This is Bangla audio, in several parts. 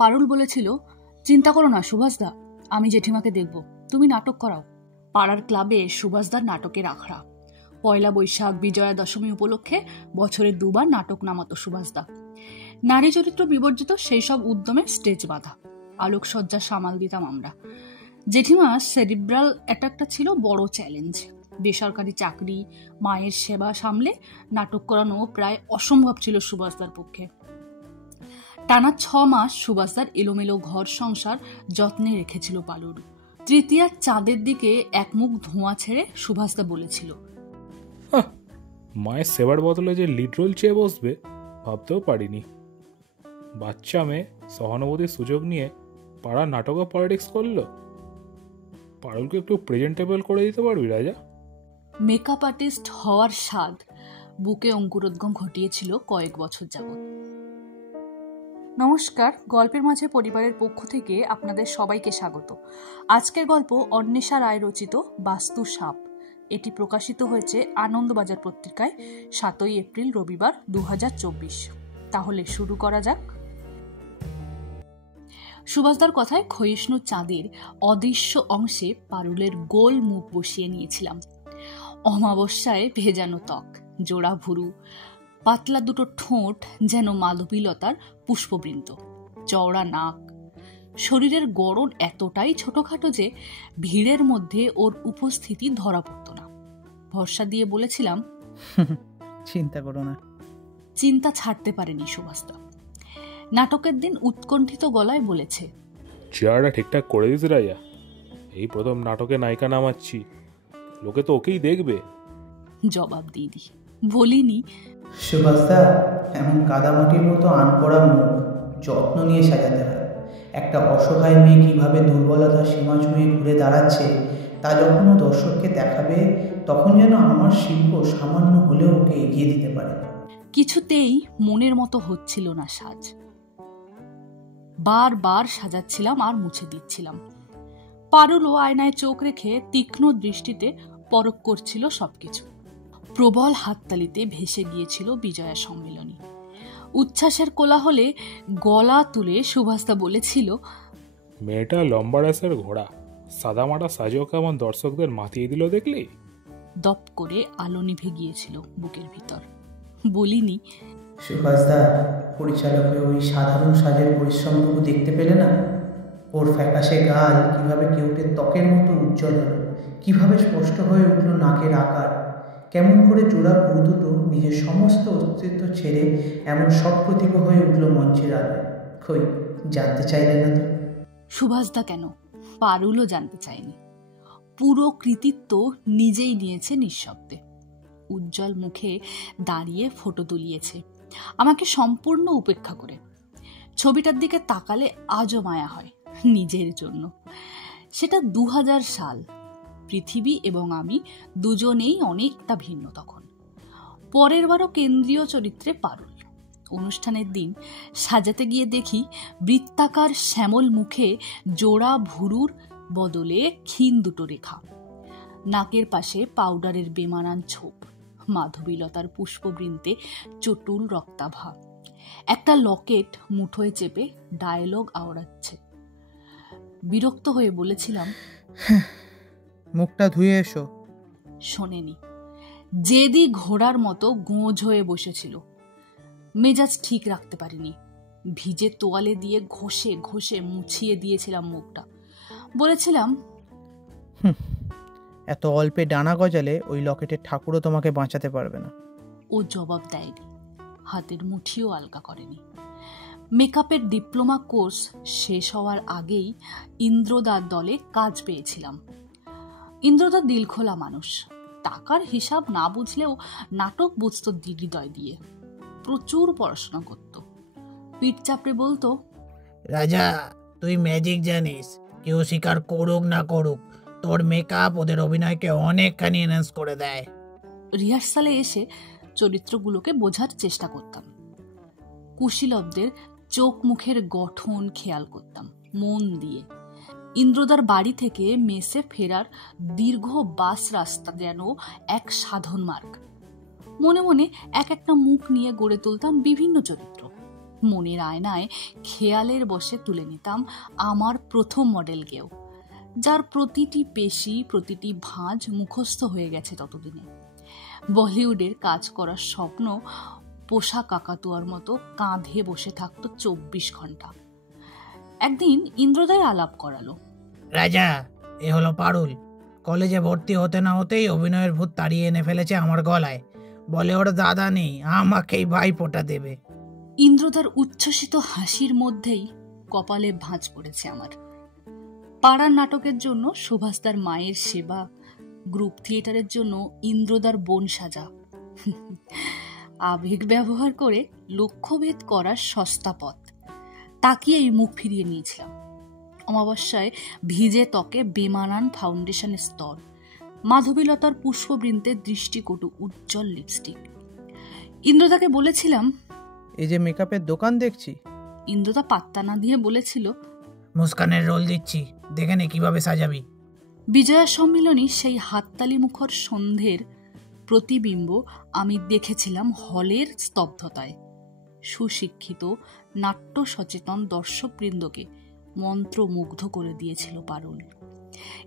পারুল বলেছিল, চিন্তা করো না সুভাষদা, আমি জেঠিমাকে দেখব, তুমি নাটক করাও। পাড়ার ক্লাবে সুভাষদার নাটকের আখড়া। পয়লা বৈশাখ, বিজয়া দশমী উপলক্ষে বছরে 2 বার নাটক নামাতো সুভাষদা। নারী চরিত্র বিবর্জিত সেই সব উদ্যমে স্টেজ বাঁধা, আলোকসজ্জা সামাল দিতাম আমরা। জেঠিমা সেরিব্রাল অ্যাটাকটা ছিল বড় চ্যালেঞ্জ। বেসরকারি চাকরি, মায়ের সেবা সামলে নাটক করানো প্রায় অসম্ভব ছিল সুভাষদার পক্ষে। টানা 6 মাস সুভাষদার এলোমেলো ঘর সংসার যত্নে রেখেছিল পালুর। তৃতীয়ার চাঁদের দিকে এক মুখ ধোঁয়া ছেড়ে সুভাষদা বলেছিল, মায়ের সেবার বদলে যে লিড রোল চেয়ে বসবে ভাবতেও পারিনি। বাচ্চা মেয়ে সহানুভূতির সুযোগ নিয়ে পাড়ার নাটকও পলিটিক্স করলো। পারুলকে একটু প্রেজেন্টেবল করে দিতে পারবি রাজা? মেকআপ আর্টিস্ট হওয়ার স্বাদ বুকে অঙ্কুরোদ্গম ঘটিয়েছিল কয়েক বছর যাবৎ। নমস্কার, গল্পের মাঝে পরিবারের পক্ষ থেকে আপনাদের সবাইকে স্বাগত। আজকের গল্প অন্বেষা রায় রচিত বাস্তু সাপ। এটি প্রকাশিত হয়েছে আনন্দবাজার পত্রিকায় 7 এপ্রিল রবিবার 2024। তাহলে শুরু করা যাক। সুভাষদার কথায় ক্ষয়িষ্ণু চাঁদের অদৃশ্য অংশে পারুলের গোল মুখ বসিয়ে নিয়েছিলাম। অমাবস্যায় ভেজানো ত্বক, জোড়া ভুরু, পাতলা দুটো ঠোঁট যেন মাধবীলতার পুষ্পবৃন্ত, চওড়া নাক। শরীরের গড়ন এতটাই ছোটখাটো যে ভিড়ের মধ্যে ওর উপস্থিতি ধরা পড়ত না। ভরসা দিয়ে বলেছিলাম, চিন্তা করো না। চিন্তা ছাড়তে পারেনি সুভাষদা। নাটকের দিন উৎকণ্ঠিত গলায় বলেছে, চেয়ারটা ঠিকঠাক করে দিস রাজা, এই প্রথম নাটকে নায়িকা নামাচ্ছি, লোকে তো ওকেই দেখবে। জবাব দিইনি, বলিনি, সুভাষদা, এমন কাদামাটির মতো আনপড়া মুখ যত্ন নিয়ে সাজাতে হয়। একটা অসহায় মেয়ে কিভাবে দুর্বলতার সীমা ছুঁয়ে ঘুরে দাঁড়াচ্ছে তা যখন ও দর্শককে দেখাবে, তখন যেন আমার শিল্প সামান্য হলেও ওকে এগিয়ে দিতে পারে। কিছুতেই মনের মতো হচ্ছিল না সাজ। বারবার সাজাচ্ছিলাম আর মুছে দিচ্ছিলাম। পারুলও আয়নায় চোখ রেখে তীক্ষ্ণ দৃষ্টিতে পরখ করছিল সবকিছু। প্রবল হাততালিতে ভেসে গিয়েছিল বিজয়া সম্মেলনী। উচ্ছ্বাসের কোলাহলে গলা তুলে সুভাষদা বলেছিল, মেয়েটা লম্বা রাসের ঘোড়া, সাদামাটা সাজও কেমন দর্শকদের মাতিয়ে দিল দেখলি? দপ করে আলো নিভে গিয়েছিল বুকের ভিতর। বলিনি, সুভাষদা, পরিচালকের ওই সাধারণ সাজের পরিশ্রমটুকু দেখতে পেলে না? ওর ফ্যাকাশে গাল কিভাবে কেউটে ত্বকের মতো উজ্জ্বল হলো, কিভাবে স্পষ্ট হয়ে উঠল নাকের আকার, কেমন করে জোড়া ভুরু দুটো নিজের সমস্ত অস্তিত্ব ছেড়ে এমন সপ্রতিভ হয়ে উঠল মঞ্চের আলোয়। কই, জানতে চাইলে না তো? সুভাষদা কেন, পারুলও জানতে চায়নি। পুরো কৃতিত্ব নিজেই নিয়েছে নিঃশব্দে। উজ্জ্বল মুখে দাঁড়িয়ে ফটো তুলিয়েছে, আমাকে সম্পূর্ণ উপেক্ষা করে। ছবিটার দিকে তাকালে আজও মায়া হয় নিজের জন্য। সেটা 2000 সাল। পৃথিবী এবং আমি দুজনেই অনেকটা ভিন্ন তখন। পরের বারও কেন্দ্রীয় চরিত্রে পারুল। অনুষ্ঠানের দিন সাজাতে গিয়ে দেখি বৃত্তাকার শ্যামল মুখে জোড়া ভুরুর বদলে ক্ষীণ দুটো রেখা, নাকের পাশে পাউডারের বেমানান ছোপ, মাধবীলতার পুষ্পবৃন্তে চটুল রক্তাভা। একটা লকেট মুঠোয় চেপে ডায়লগ আওড়াচ্ছে। বিরক্ত হয়ে বলেছিলাম, মুখটা ধুয়ে এসো। শোনেনি। জেদি ঘোড়ার মতো গোঁজ হয়ে বসেছিল। মেজাজ ঠিক রাখতে পারিনি। ভিজে তোয়ালে দিয়ে ঘষে ঘষে মুছিয়ে দিয়েছিলাম মুখটা। বলেছিলাম, এত অল্পে ডানা গজালে ওই লকেটের ঠাকুরও তোমাকে বাঁচাতে পারবে না। ও জবাব দেয়নি, হাতের মুঠিও আলগা করেনি। মেকআপের ডিপ্লোমা কোর্স শেষ হওয়ার আগেই ইন্দ্রদার দলে কাজ পেয়েছিলাম। ইন্দ্রদা দিলখোলা মানুষ, টাকার হিসাব না বুঝলেও নাটক বুঝত হৃদয় দিয়ে। প্রচুর পড়াশোনা করত। পিঠ চাপড়ে বলতো, রাজা, তুই ম্যাজিক জানিস, কেউ স্বীকার করুক না করুক, তোর মেকআপ ওদের অভিনয়কে অনেকখানি এনহ্যান্স করে দেয়। রিহার্সালে এসে চরিত্রগুলোকে বোঝার চেষ্টা করতাম। কুশীলবদের চোখ মুখের গঠন খেয়াল করতাম মন দিয়ে। ইন্দ্রদার বাড়ি থেকে মেসে ফেরার দীর্ঘ বাস রাস্তা যেন এক সাধন মার্গ। মনে মনে এক একটা মুখ নিয়ে গড়ে তুলতাম বিভিন্ন চরিত্র। মনের আয়নায় খেয়ালের বশে তুলে নিতাম আমার প্রথম মডেলকেও, যার প্রতিটি পেশি, প্রতিটি ভাঁজ মুখস্থ হয়ে গেছে ততদিনে। বলিউডের কাজ করার স্বপ্ন পোষা কাকাতুয়ার মতো কাঁধে বসে থাকতো 24 ঘন্টা। একদিন ইন্দ্রদয় আলাপ করালো। রাজা, এ হলো পারুল। কলেজে ভর্তি হতে না হতেই অভিনয়ের ভূত তাড়িয়ে এনে ফেলেছে আমার গলায়। বলে ওর দাদা নেই, আমাকেই ভাইফোঁটা দেবে। ইন্দ্রদার উচ্ছ্বসিত হাসির মধ্যেই কপালে ভাঁজ পড়েছে আমার। পাড়ার নাটকের জন্য সুভাষদার মায়ের সেবা, গ্রুপ থিয়েটারের জন্য ইন্দ্রদার বোন সাজা। আবেগ ব্যবহার করে লক্ষ্যভেদ করার সস্তা পথ। তাকিয়েই মুখ ফিরিয়ে নিয়েছিলাম। অমাবস্যায় ভিজে ত্বকে বেমানান ফাউন্ডেশনের স্তর, মাধবীলতার পুষ্পবৃন্তের দৃষ্টিকটু উজ্জ্বল লিপস্টিক। ইন্দ্রদাকে বলেছিলাম, এই যে মেকআপের দোকান দেখছি। ইন্দ্রদা পাত্তা না দিয়ে বলেছিল, মুস্কানের রোল দিচ্ছি, দেখে নে কিভাবে সাজাবি। বিজয়া সম্মিলনী সেই হাততালি মুখর সন্ধ্যের প্রতিবিম্ব আমি দেখেছিলাম হলের স্তব্ধতায়। সুশিক্ষিত, নাট্য সচেতন দর্শকবৃন্দকে মন্ত্রমুগ্ধ করে দিয়েছিল পারুল।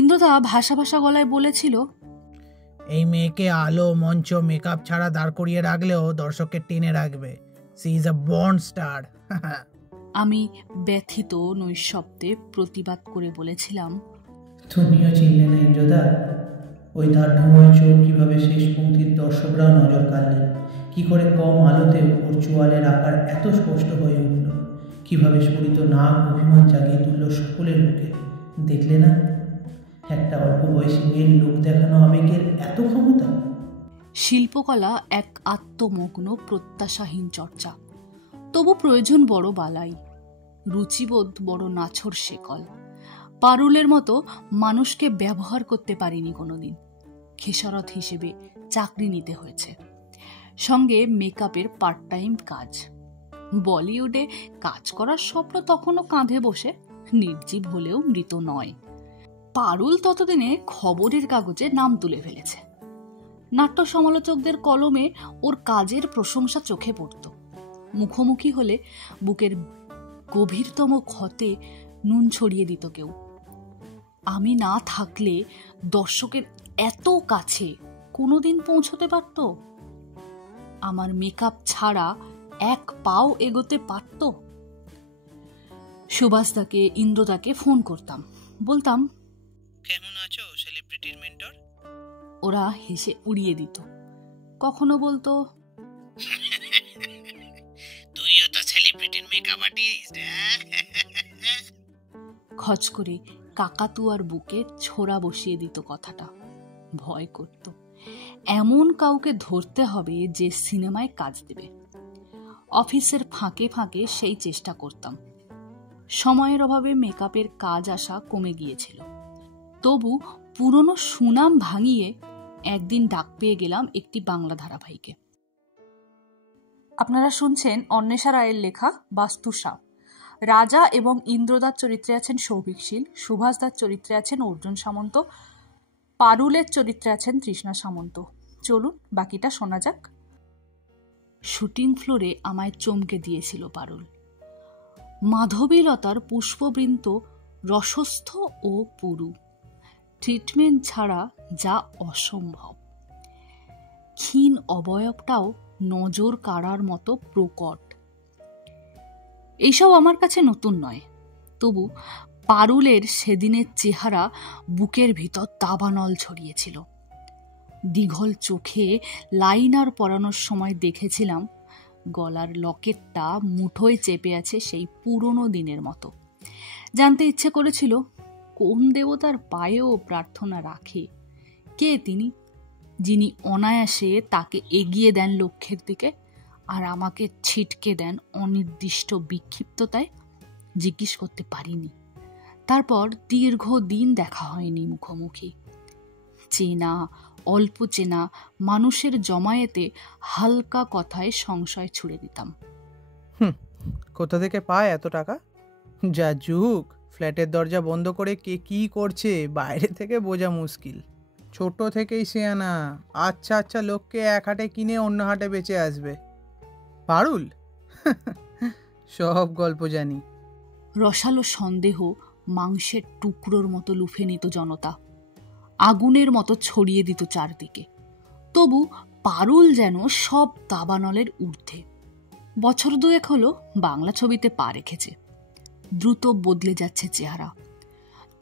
ইন্দ্রদা ভাষা ভাষা গলায় বলেছিল, এই মেয়েকে আলো, মঞ্চ, মেকআপ ছাড়া দাঁড় করিয়ে রাখলেও দর্শককে টেনে রাখবে। She is a born star. আমি ব্যথিত নৈশব্দে প্রতিবাদ করে বলেছিলাম, তুমিও চিনলে না ইন্দ্রদা? ওই দার্ঢ্যময় চোখ কিভাবে শেষ পংক্তির দর্শকরাও নজর কাড়লেন, কি করে কম আলোতে ওর চোয়ালের আকার এত স্পষ্ট হয়ে উঠল, কিভাবে স্ফুরিত নাক অভিমান জাগিয়ে তুলল সকলের মুখে। দেখলে না, একটা অল্প বয়সী মেয়ের লোক দেখানো আবেগের এত ক্ষমতা। শিল্পকলা এক আত্মমগ্ন প্রত্যাশাহীন চর্চা, তবু প্রয়োজন বড় বালাই, রুচিবোধ বড় নাছর শেকল। পারুলের মতো মানুষকে ব্যবহার করতে পারিনি কোনোদিন। খেসারত হিসেবে চাকরি নিতে হয়েছে, সঙ্গে মেকআপের পার্ট টাইম কাজ। বলিউডে কাজ করার স্বপ্ন তখনও কাঁধে বসে, নির্জীব হলেও মৃত নয়। পারুল ততদিনে খবরের কাগজে নাম তুলে ফেলেছে। নাট্য সমালোচকদের কলমে ওর কাজের প্রশংসা চোখে পড়ত। মুখোমুখি হলে বুকের গভীরতম ক্ষতে নুন ছড়িয়ে দিত কেউ। আমি না থাকলে দর্শকের এত কাছে কোনোদিন পৌঁছতে পারত? আমার মেকআপ ছাড়া এক পাও এগোতে পারত? সুভাষদাকে, ইন্দ্রদাকে ফোন করতাম, বলতাম, কেমন আছো সেলিব্রিটির মেন্টর? ওরা হেসে উড়িয়ে দিত। কখনো বলতো, তুইও তো সেলিব্রিটির মেকআপ আর্টিস্ট। খচ করে কাকাতুয়ার বুকে ছোড়া বসিয়ে দিত কথাটা। ভয় করত, এমন কাউকে ধরতে হবে যে সিনেমায় কাজ দেবে। অফিসের ফাঁকে ফাঁকে সেই চেষ্টা করতাম। সময়ের অভাবে মেকআপের কাজ আসা কমে গিয়েছিল। তবু পুরনো সুনাম ভাঙিয়ে একদিন ডাক পেয়ে গেলাম একটি বাংলা ধারাবাহিকে। আপনারা শুনছেন অন্বেষা রায়ের লেখা বাস্তুসাপ। রাজা এবং ইন্দ্রদার চরিত্রে আছেন সৌভিকশীল, সুভাষদার চরিত্রে আছেন অর্জুন সামন্ত, পারুলের চরিত্রে আছেন তৃষ্ণা সামন্ত। চলুন বাকিটা শোনা যাক। শুটিং ফ্লোরে আমায় চমকে দিয়েছিল পারুল। মাধবীলতার পুষ্পবৃন্ত রসস্থ ও পুরু, ট্রিটমেন্ট ছাড়া যা অসম্ভব। ক্ষীণ অবয়বটাও নজর কাড়ার মতো প্রকট। এইসব আমার কাছে নতুন নয়, তবু পারুলের সেদিনের চেহারা বুকের ভিতর দাবানল ছড়িয়েছিল। দীঘল চোখে লাইনার পরানোর সময় দেখেছিলাম গলার লকেটটা মুঠোয় চেপে আছে সেই পুরনো দিনের মতো। জানতে ইচ্ছে করেছিল কোন দেবতার পায়েও প্রার্থনা রাখে, কে তিনি যিনি অনায়াসে তাকে এগিয়ে দেন লক্ষ্যের দিকে আর আমাকে ছিটকে দেন অনির্দিষ্ট বিক্ষিপ্ততায়। জিজ্ঞেস করতে পারিনি। তারপর দীর্ঘদিন দেখা হয়নি মুখোমুখি। চেনা, অল্প চেনা মানুষের জমায়েতে হালকা কথায় সংশয় ছুড়ে দিতাম। কোথা থেকে পায় এত টাকা? যা যুগ, ফ্ল্যাটের দরজা বন্ধ করে কে কি করছে বাইরে থেকে বোঝা মুশকিল। ছোট থেকেই শেয়ানা, আচ্ছা আচ্ছা লোককে এক হাটে কিনে অন্য হাটে বেচে আসবে। পারুল সব গল্প জানি। রসালো সন্দেহ মাংসের টুকরোর মতো লুফে নিত জনতা, আগুনের মতো ছড়িয়ে দিত চারদিকে। তবু পারুল যেন সব দাবানলের ঊর্ধ্বে। বছর দুয়েক হলো বাংলা ছবিতে পা রেখেছে। দ্রুত বদলে যাচ্ছে চেহারা।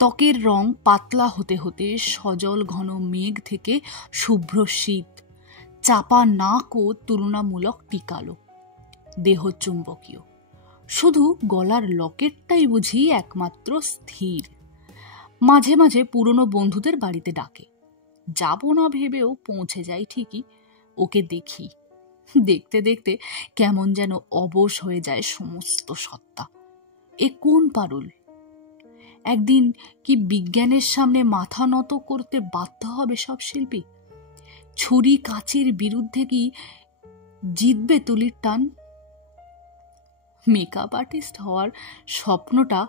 ত্বকের রং পাতলা হতে হতে সজল ঘন মেঘ থেকে শুভ্র শীত, চাপা নাকও তুলনামূলক টিকালো, দেহ চুম্বকীয়। শুধু গলার লকেটটাই বুঝি একমাত্র স্থির। মাঝে মাঝে পুরনো বন্ধুদের বাড়িতে ডাকে। যাব না ভেবেও পৌঁছে যাই ঠিকই। ওকে দেখি, দেখতে দেখতে কেমন যেন অবশ হয়ে যায় সমস্ত সত্তা। এ কোন পারুল? একদিন কি বিজ্ঞানের সামনে মাথা নত করতে বাধ্য হবে সব শিল্পী? ছুরি কাচির বিরুদ্ধে কি জিতবে তুলির টান? মেকআপ আর্টিস্ট হওয়ার স্বপ্নটা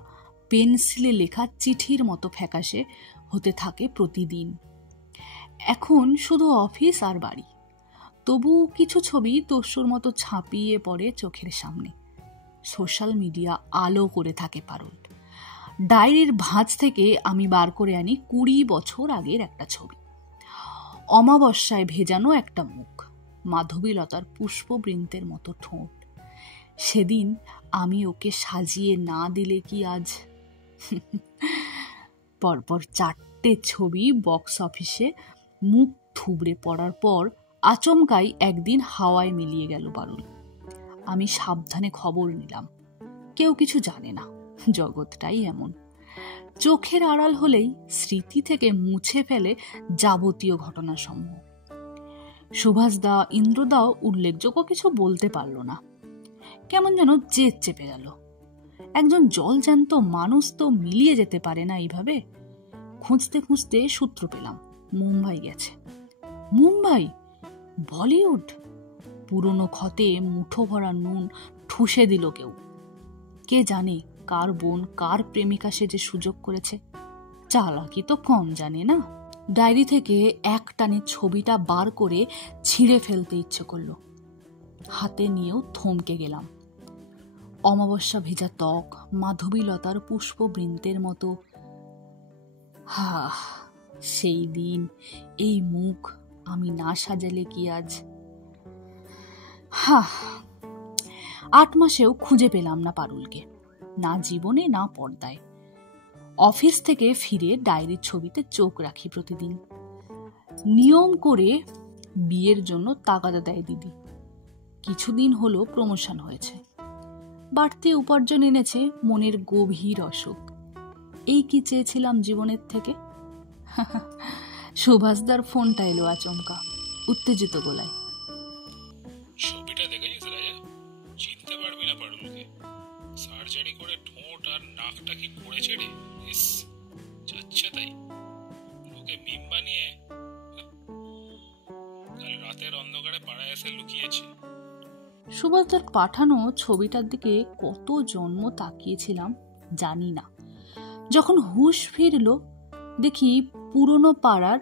পেন্সিলে লেখা চিঠির মতো ফ্যাকাশে হতে থাকে প্রতিদিন। এখন শুধু অফিস আর বাড়ি। তবু কিছু ছবি তস্যুর মতো ছাপিয়ে পড়ে চোখের সামনে। সোশ্যাল মিডিয়া আলো করে থাকে পারুল। ডায়েরির ভাঁজ থেকে আমি বার করে আনি 20 বছর আগের একটা ছবি। অমাবস্যায় ভেজানো একটা মুখ, মাধবীলতার পুষ্পবৃন্তের মতো ঠোঁট। সেদিন আমি ওকে সাজিয়ে না দিলে কি আজ? পরপর 4টে ছবি বক্স অফিসে মুখ থুবড়ে পড়ার পর আচমকাই একদিন হাওয়ায় মিলিয়ে গেল পারুল। আমি সাবধানে খবর নিলাম। কেউ কিছু জানে না, জগৎটাই এমন। চোখের আড়াল হলেই স্মৃতি থেকে মুছে ফেলে যাবতীয় ঘটনাসমূহ। সুভাষদা, ইন্দ্রদাও উল্লেখযোগ্য কিছু বলতে পারল না। কেমন যেন জেদ চেপে গেল। একজন জলজ্যান্ত মানুষ তো মিলিয়ে যেতে পারে না এইভাবে। খুঁজতে খুঁজতে সূত্র পেলাম, মুম্বাই গেছে। মুম্বাই? বলিউড? পুরনো ক্ষতে মুঠো ভরা নুন ঠুসে দিল কেউ। কে জানে কার বোন কার প্রেমিকা সে যে সুযোগ করেছে। চালাকি তো কম জানে না। ডায়েরি থেকে এক টানে ছবিটা বার করে ছিঁড়ে ফেলতে ইচ্ছে করলো। হাতে নিয়েও থমকে গেলাম। অমাবস্যা ভেজা ত্বক, মাধবীলতার পুষ্পবৃন্তের মতো। সেই দিন, এই মুখ আমি না সাজালে কি আজ? 8 মাসেও খুঁজে পেলাম না পারুলকে, না জীবনে না পর্দায়। অফিস থেকে ফিরে ডায়েরির ছবিতে চোখ রাখি প্রতিদিন। নিয়ম করে বিয়ের জন্য তাগাদা দেয় দিদি। কিছুদিন হলো প্রমোশন হয়েছে, বাড়তি উপার্জন এনেছে মনের গভীর অসুখ। এই কি চেয়েছিলাম জীবনের থেকে? সুভাষদার ফোনটা এলো আচমকা, উত্তেজিত গলায়। ছবিটা দেখেছিস রাজা? চিনতে পারবি না পারুলকে। সার্জারি করে ঠোঁট আর নাকটা কি করেছে রে? ইস, যাচ্ছে তাই। ওকে মিম বানিয়ে কাল রাতের অন্ধকারে পাড়ায় এসে লুকিয়েছি। সুভাষদার পাঠানো ছবিটার দিকে কত জন্ম তাকিয়েছিলাম জানি না। যখন হুঁশ ফিরল, দেখি পুরনো পাড়ার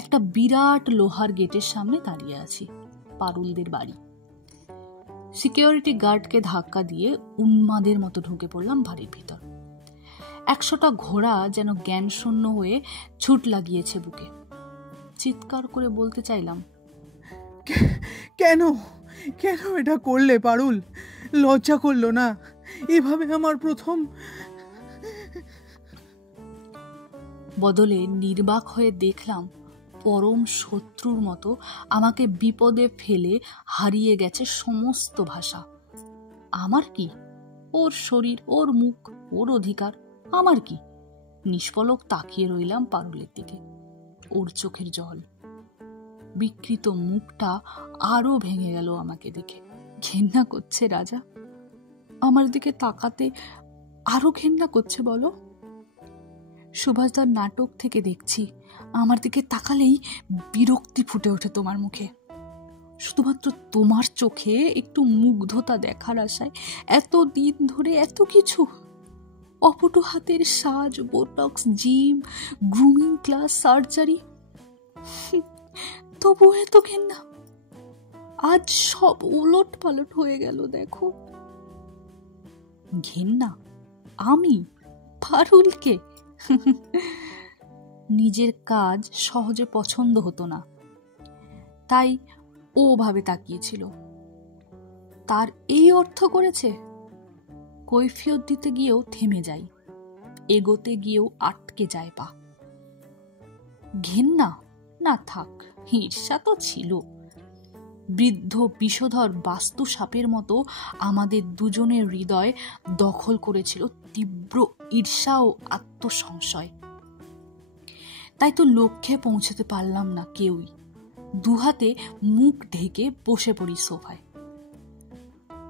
একটা বিরাট লোহার গেটের সামনে দাঁড়িয়ে আছি, পারুলদের বাড়ি। সিকিউরিটি গার্ডকে ধাক্কা দিয়ে উন্মাদের মতো ঢুকে পড়লাম বাড়ির ভিতর। 100টা ঘোড়া যেন জ্ঞান শূন্য হয়ে ছুট লাগিয়েছে বুকে। চিৎকার করে বলতে চাইলাম, কেন কেন এটা করলে পারুল? লজ্জা করলো না? এভাবে আমার প্রথম। বদলে নির্বাক হয়ে দেখলাম পরম শত্রুর মতো আমাকে বিপদে ফেলে হারিয়ে গেছে সমস্ত ভাষা। আমার কি? ওর শরীর, ওর মুখ, ওর অধিকার। আমার কি? নিষ্পলক তাকিয়ে রইলাম পারুলের দিকে। ওর চোখের জল, বিকৃত মুখটা আরো ভেঙে গেল আমাকে দেখে। ঘেন্না করছে রাজা, আমার দিকে তাকাতে আরো ঘেন্না করছে বলো? সুভাষদার নাটক থেকে দেখছি, আমার দিকে তাকালেই বিরক্তি ফুটে ওঠে তোমার মুখে। শুধুমাত্র তোমার চোখে একটু মুগ্ধতা দেখার আশায় এত দিন ধরে এত কিছু। অপটু হাতের সাজ, botox, gym, grooming class, surgery, তবু এত ঘেন্না। আজ সব উলট পালট হয়ে গেল দেখো। ঘেন্না? আমি পারুলকে? নিজের কাজ সহজে পছন্দ হতো না, তাই ও ভাবে তাকিয়েছিল। তার এই অর্থ করেছে? কৈফিয়ত দিতে গিয়েও থেমে যাই, এগোতে গিয়েও আটকে যায় পা। ঘেন্না না, থাক, ঈর্ষা তো ছিল। বৃদ্ধ বিষধর বাস্তু সাপের মতো আমাদের দুজনের হৃদয় দখল করেছিল তীব্র ঈর্ষা ও আত্মসংশয়। তাই তো লক্ষ্যে পৌঁছতে পারলাম না কেউই। দুহাতে মুখ ঢেকে বসে পড়ি সোফায়।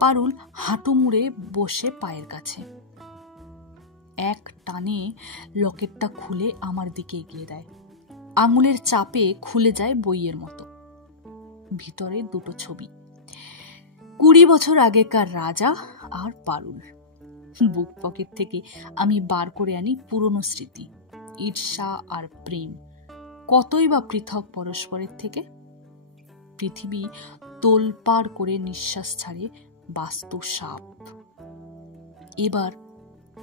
পারুল হাঁটু মুড়ে বসে পায়ের কাছে। এক টানে লকেটটা খুলে আমার দিকে এগিয়ে দেয়। আঙুলের চাপে খুলে যায় বইয়ের মতো। ভিতরে দুটো ছবি, 20 বছর আগেকার রাজা আর পারুল। বুক পকেট থেকে আমি বার করে আনি পুরনো স্মৃতি, ঈর্ষা আর প্রেম। কতই বা পৃথক পরস্পরের থেকে। পৃথিবী তোলপাড় করে নিঃশ্বাস ছাড়ে বাস্তু সাপ। এবার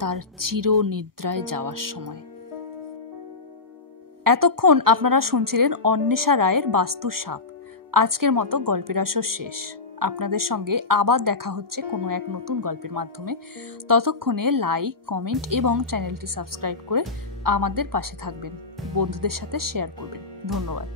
তার চির নিদ্রায় যাওয়ার সময়। এতক্ষণ আপনারা শুনছিলেন অন্বেষা রায়ের বাস্তু সাপ। আজকের মতো গল্পের আসর শেষ। আপনাদের সঙ্গে আবার দেখা হচ্ছে কোনো এক নতুন গল্পের মাধ্যমে। ততক্ষণে লাইক, কমেন্ট এবং চ্যানেলটি সাবস্ক্রাইব করে আমাদের পাশে থাকবেন। বন্ধুদের সাথে শেয়ার করবেন। ধন্যবাদ।